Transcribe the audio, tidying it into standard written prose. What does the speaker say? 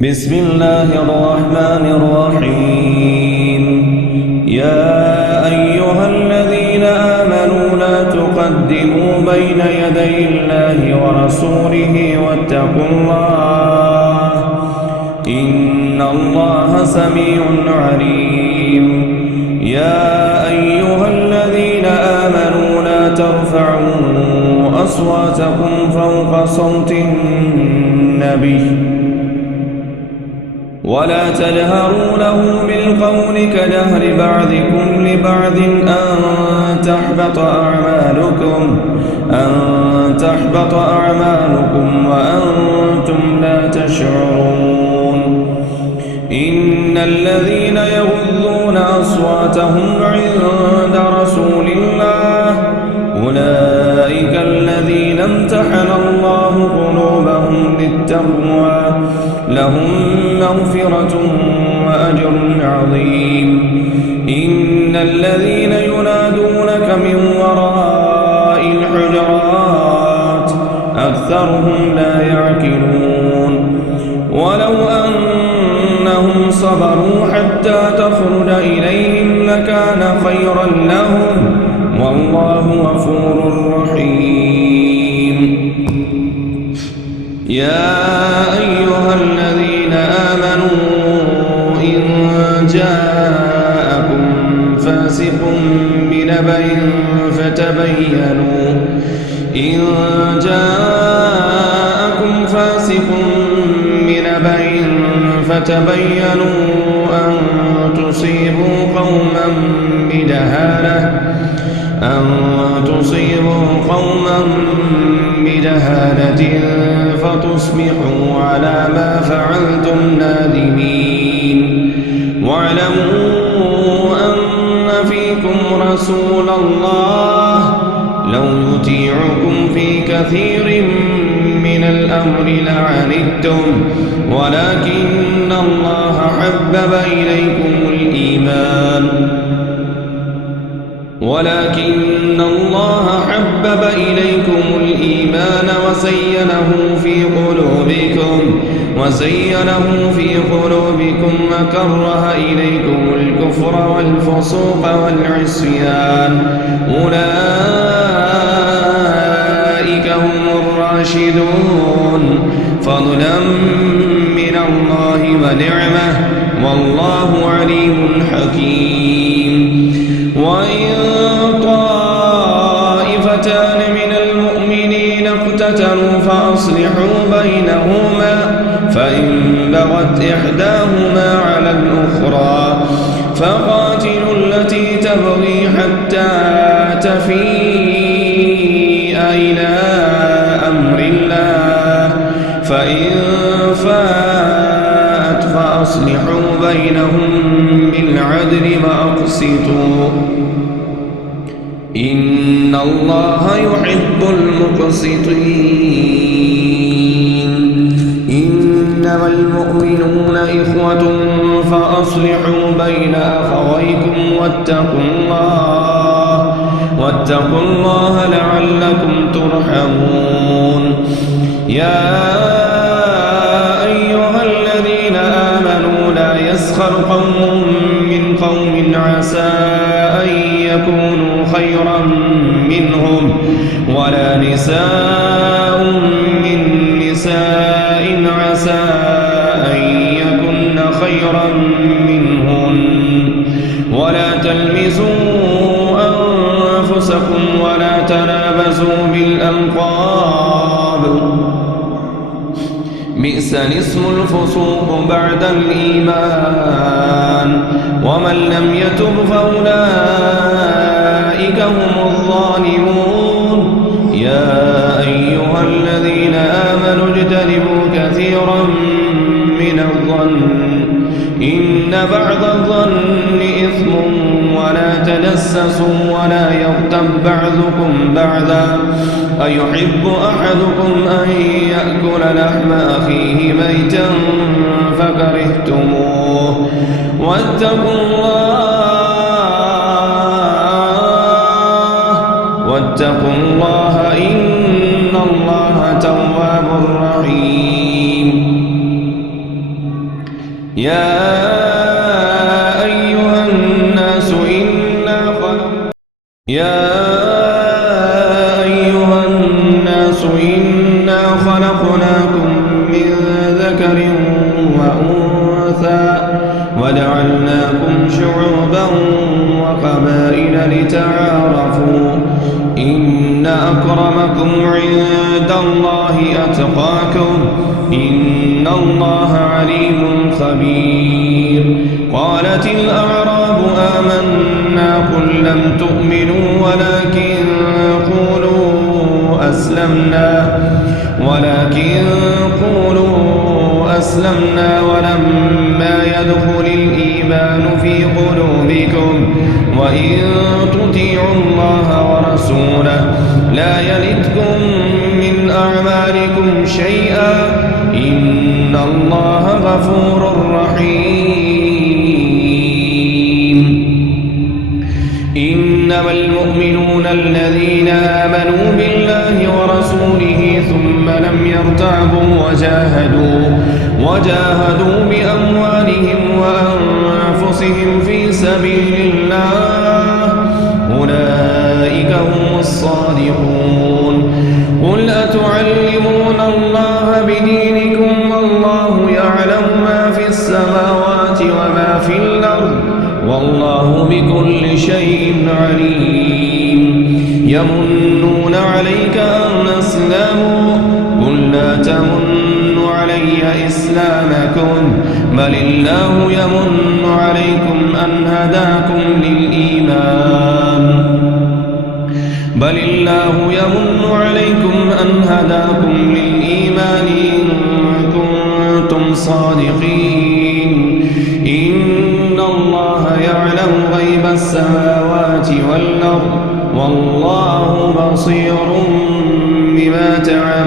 بسم الله الرحمن الرحيم. يا أيها الذين آمنوا لا تقدموا بين يدي الله ورسوله واتقوا الله إن الله سميع عليم. يا أيها الذين آمنوا لا ترفعوا أصواتكم فوق صوت النبي ولا تجهروا له بالقول كجهر بعضكم لبعض أن تحبط أعمالكم وأنتم لا تشعرون. إن الذين يغضون أصواتهم عند رسول الله أولئك الذين امتحن الله قلوبهم للتقوى لهم مغفرة وأجر عظيم. إن الذين ينادونك من وراء الحجرات أكثرهم لا يعقلون. ولو أنهم صبروا حتى تخرج إليهم لكان خيرا لهم والله غفور رحيم. يا أيها الذين آمنوا إن جاءكم فاسق بنبأ فتبينوا أن تصيبوا قوما بدهالة فتصبحوا على ما فعلتم نادمين. واعلموا أن فيكم رسول الله لو يطيعكم في كثير من الأمر لعنتم ولكن الله حبب إليكم الإيمان وزينه في قلوبكم وكره إليكم الكفر والفسوق والعصيان أولئك هم الراشدون فضلا من الله ونعمة والله عليم حكيم. وإن طائفتان من المؤمنين اقتتلوا فأصلحوا بينهما فإن بغت إحداهما على الأخرى فقاتلوا التي تبغي حتى تفيء إلى أمر الله فإن فاءت فأصلحوا بينهم بالعدل وأقسطوا إن الله يحب المقسطين. إنما المؤمنون إخوة فأصلحوا بين أخويكم واتقوا الله لعلكم ترحمون. يا أيها الذين آمنوا لا يسخر قوم من قوم عسى أن يكونوا خيرا منهم ولا نساء من نساء عسى أن يكن خيرا منهن ولا تلمزوا أنفسكم ولا تنابزوا بالألقاب بئس الاسم الفسوق بعد الإيمان ومن لم يتب فأولئك هم الظالمون. يا أيها الذين آمنوا اجتنبوا كثيرا من الظن إن بعض الظن إثم ولا تجسسوا ولا يغتب بعضكم بعضا أيحب أحدكم أن يأكل لحم أخيه ميتا فكرهتموه واتقوا الله إن الله تواب رحيم. أيها الناس إنا خلقناكم من ذكر وأنثى وجعلناكم شعوبا وقبائل لتعارفوا إن أكرمكم عند الله أتقاكم إن الله عليم خبير. قالت الأعراب آمنا قل لم تؤمنوا ولكن قولوا أسلمنا ولما يدخل الإيمان في قلوبكم وإن تطيعوا الله ورسوله لا يلتكم من أعمالكم شيئا إن الله غفور رحيم. إنما المؤمنون الذين آمنوا بالله ورسوله ثم لم يرتابوا وجاهدوا بأموالهم وأنفسهم في سبيل الله أولئك هم الصادقون. قل أتعلمون الله بدينكم والله يعلم ما في السماوات وما في الأرض والله بكل شيء عليم. يمنون عليك أن أسلموا قل لا تمنوا علي إسلامكم بل الله يمن عليكم أن هداكم للإيمان إن كنتم صادقين. إن الله يعلم غيب السماوات والأرض والله بصير بما تعملون.